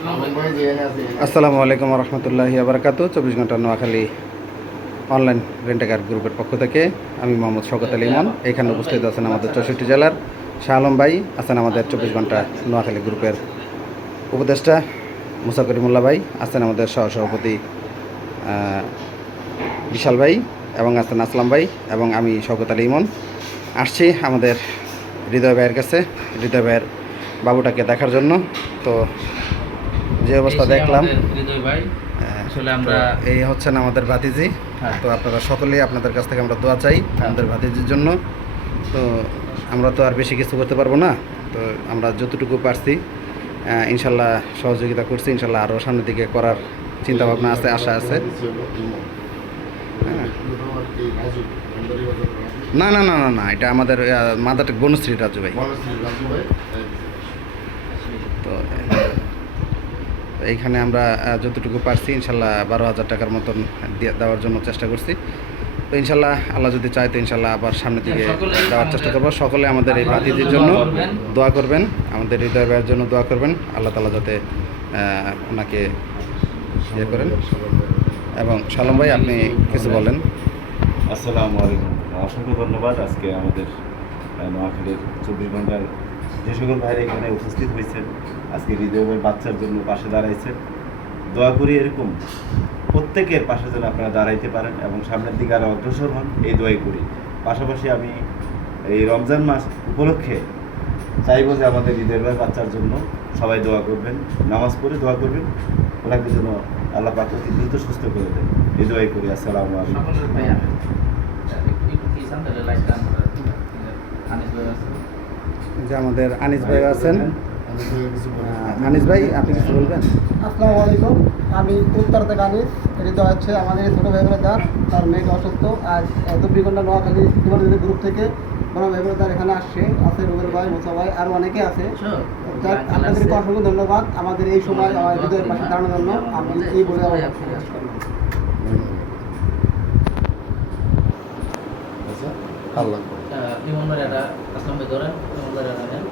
আসসালামু আলাইকুম রহমতুল্লাহি আবরকাত। চব্বিশ ঘণ্টা নোয়াখালী অনলাইন রেন্টাকার গ্রুপের পক্ষ থেকে আমি মোহাম্মদ শওকত আলী ইমন এখানে উপস্থিত আছেন আমাদের চৌষট্টি জেলার শাহ আলম ভাই, আছেন আমাদের চব্বিশ ঘণ্টা নোয়াখালী গ্রুপের উপদেষ্টা মুসা করিমুল্লাহ ভাই, আছেন আমাদের সহসভাপতি বিশাল ভাই এবং আছেন আসলাম ভাই এবং আমি শওকত আলী ইমন আসছি আমাদের হৃদয় ভাইয়ের কাছে। হৃদয় ভাইয়ের বাবুটাকে দেখার জন্য। তো যে অবস্থা দেখলাম। আমরা এই হচ্ছেন আমাদের ভাতিজি। হ্যাঁ। তো আপনারা সকলেই আপনাদের কাছ থেকে আমরা দোয়া চাই আমাদের ভাতিজির জন্য। তো আমরা তো আর বেশি কিছু করতে পারব না। তো আমরা যতটুকু পারছি ইনশাল্লাহ সহযোগিতা করছি ইনশাল্লাহ আরও সামনের দিকে করার চিন্তা ভাবনা আছে আশা আছে। হ্যাঁ। না না না না না এটা আমাদের মাদার বনশ্রী রাজু ভাই। তো এইখানে আমরা যতটুকু পারছি ইনশাল্লাহ বারো হাজার টাকার মতন দিয়ে- দেওয়ার জন্য চেষ্টা করছি। তো ইনশাল্লাহ আল্লাহ যদি চায় তো ইনশাল্লাহ আবার সামনের দিকে সকলেই দেওয়ার চেষ্টা করব। সকলে আমাদের এই ভাতিজির জন্য দোয়া করবেন। আমাদের হৃদয় ভাইয়ের জন্য দোয়া করবেন। আল্লাহ তালা যাতে ওনাকে ইয়ে করেন। এবং সালম ভাই আপনি কিছু বলেন। আসসালামু আলাইকুম। অসংখ্য ধন্যবাদ আজকে আমাদের নোয়াখালীর চব্বিশ ঘণ্টার যে সকল ভাইরা এখানে উপস্থিত হয়েছেন, আজকে হৃদয়ের বাচ্চার জন্য পাশে দাঁড়াইছেন, দোয়া করি এরকম প্রত্যেকের পাশে যেন আপনারা দাঁড়াইতে পারেন এবং সামনের দিকে আরও অগ্রসর হন, এই দোয়াই করি। পাশাপাশি আমি এই রমজান মাস উপলক্ষে চাইব যে আমাদের হৃদয়ের বাচ্চার জন্য সবাই দোয়া করবেন, নামাজ পড়ে দোয়া করবেন, ওনাকে যেন আল্লাহ পাক অতি দ্রুত সুস্থ করে দেন, এই দোয়াই করি। আসসালামু আলাইকুম। যে আমাদের আনিস ভাই আছেন। আনিস ভাই আপনি কিছু বলবেন? আসসালামু আলাইকুম। আমি উত্তর থেকে আনিস। হৃদয় হচ্ছে আমাদের এই ছোটো ভাই দার তার মেয়েটা অসুস্থ। আজ চব্বিশ ঘণ্টা নোয়াখালী ইমার্জেন্সি গ্রুপ থেকে বড় ভাই দার এখানে আসছে। আছে রুবেল ভাই মোসা ভাই আরও অনেকে আছে। যাক আপনাদেরকে অসংখ্য ধন্যবাদ। আমাদের এই সময় আমার হৃদয়ের পাশে দাঁড়ানোর জন্য আমি এই বলে আমার। আল্লাহ ইমন ভাই এটা আসলাম ভাই ধরেন ইমন ভাই এটা নেন।